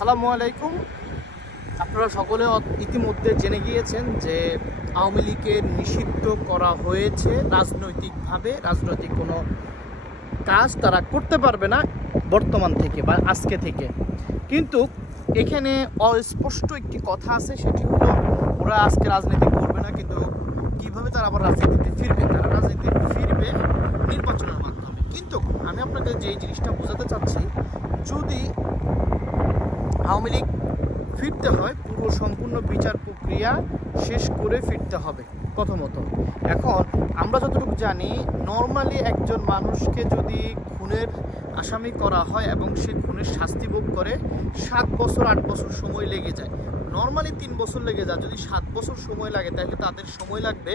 আসসালামু আলাইকুম। আপনারা সকলে ইতিমধ্যে জেনে গিয়েছেন যে আওয়ামী লীগের নিষিদ্ধ করা হয়েছে রাজনৈতিকভাবে। রাজনৈতিক কোনো কাজ তারা করতে পারবে না বর্তমান থেকে বা আজকে থেকে। কিন্তু এখানে অস্পষ্ট একটি কথা আছে, সেটি হলো ওরা আজকে রাজনীতি করবে না, কিন্তু কিভাবে তারা আবার রাজনীতিতে ফিরবে? তারা রাজনীতিতে ফিরবে নির্বাচনের মাধ্যমে। কিন্তু আমি আপনাকে যেই জিনিসটা বোঝাতে চাচ্ছি, যদি আওয়ামী লীগ ফিরতে হয় পুরো সম্পূর্ণ বিচার প্রক্রিয়া শেষ করে ফিরতে হবে প্রথমত। এখন আমরা যতটুকু জানি, নর্মালি একজন মানুষকে যদি খুনের আসামি করা হয় এবং সে খুনের শাস্তি ভোগ করে 7 বছর 8 বছর সময় লেগে যায়। নর্মালি 3 বছর লেগে যায়, যদি 7 বছর সময় লাগে তাহলে তাদের সময় লাগবে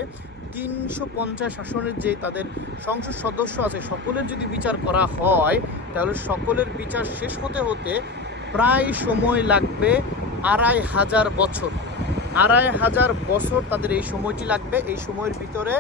350 আসনের যে তাদের সংসদ সদস্য আছে সকলের যদি বিচার করা হয়, তাহলে সকলের বিচার শেষ হতে হতে প্রায় সময় লাগবে 2500 বছর। 2500 বছর তাদের এই সময়টি লাগবে। এই সময়ের ভিতরে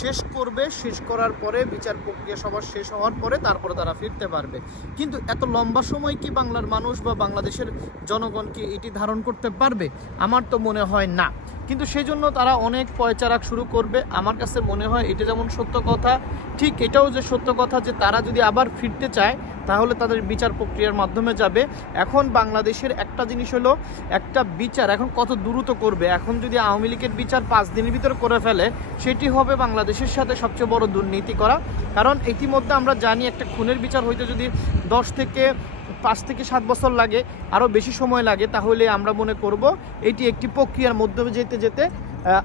শেষ করবে, শেষ করার পরে বিচার প্রক্রিয়া সবার শেষ হওয়ার পরে তারপরে তারা ফিরতে পারবে। কিন্তু এত লম্বা সময় কি বাংলার মানুষ বা বাংলাদেশের জনগণ কি এটি ধারণ করতে পারবে? আমার তো মনে হয় না। কিন্তু সেই জন্য তারা অনেক পয়চারাক শুরু করবে। আমার কাছে মনে হয় এটা যেমন সত্য কথা, ঠিক এটাও যে সত্য কথা যে তারা যদি আবার ফিরতে চায় তাহলে তাদের বিচার প্রক্রিয়ার মাধ্যমে যাবে। এখন বাংলাদেশের একটা জিনিস হলো, একটা বিচার এখন কত দ্রুত করবে। এখন যদি আওয়ামী লীগের বিচার 5 দিনের ভিতরে করে ফেলে, সেটি হবে বাংলাদেশের সাথে সবচেয়ে বড় দুর্নীতি করা। কারণ ইতিমধ্যে আমরা জানি একটা খুনের বিচার হইতে যদি 5 থেকে 7 বছর লাগে, আরও বেশি সময় লাগে, তাহলে আমরা মনে করব এটি একটি প্রক্রিয়ার মধ্যে যেতে যেতে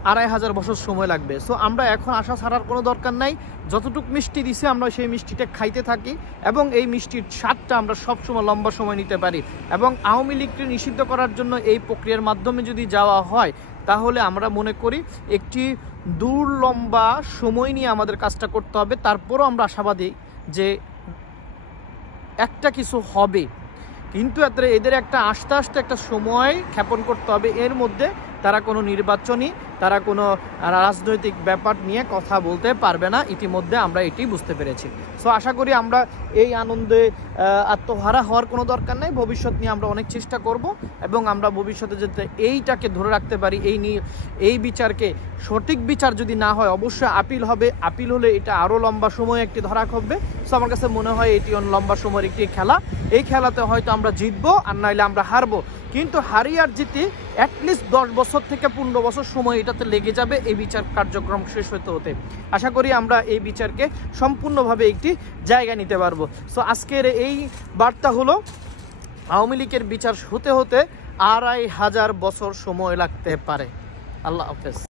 2500 বছর সময় লাগবে। সো আমরা এখন আশা ছাড়ার কোনো দরকার নাই। যতটুকু মিষ্টি দিছে আমরা সেই মিষ্টিটা খাইতে থাকি এবং এই মিষ্টির স্বাদটা আমরা সবসময় লম্বা সময় নিতে পারি। এবং আওয়ামী লীগকে নিষিদ্ধ করার জন্য এই প্রক্রিয়ার মাধ্যমে যদি যাওয়া হয়, তাহলে আমরা মনে করি একটি লম্বা সময় নিয়ে আমাদের কাজটা করতে হবে। তারপরও আমরা আশাবাদী যে একটা কিছু হবে, কিন্তু এদের একটা আস্তে আস্তে একটা সময় ক্ষেপণ করতে হবে। এর মধ্যে তারা কোনো নির্বাচনী, তারা কোনো রাজনৈতিক ব্যাপার নিয়ে কথা বলতে পারবে না। ইতিমধ্যে আমরা এটি বুঝতে পেরেছি। সো আশা করি আমরা এই আনন্দে আত্মহারা হওয়ার কোনো দরকার নেই। ভবিষ্যৎ নিয়ে আমরা অনেক চেষ্টা করব এবং আমরা ভবিষ্যতে যাতে এইটাকে ধরে রাখতে পারি, এই বিচারকে সঠিক বিচার যদি না হয় অবশ্যই আপিল হবে। আপিল হলে এটা আরও লম্বা সময় একটি ধরা হবে। সো আমার কাছে মনে হয় এটি লম্বা সময়ের একটি খেলা। এই খেলাতে হয়তো আমরা জিতবো, আর নাইলে আমরা হারবো। কিন্তু হারি আর জিতি অ্যাটলিস্ট 10 বছর থেকে 15 বছর সময় এটাতে লেগে যাবে এই বিচার কার্যক্রম শেষ হতে হতে। আশা করি আমরা এই বিচারকে সম্পূর্ণভাবে একটি জায়গা নিতে পারবো। সো আজকের এই বার্তা হলো, আওয়ামী লীগের বিচার হতে হতে 2500 বছর সময় লাগতে পারে। আল্লাহ হাফেজ।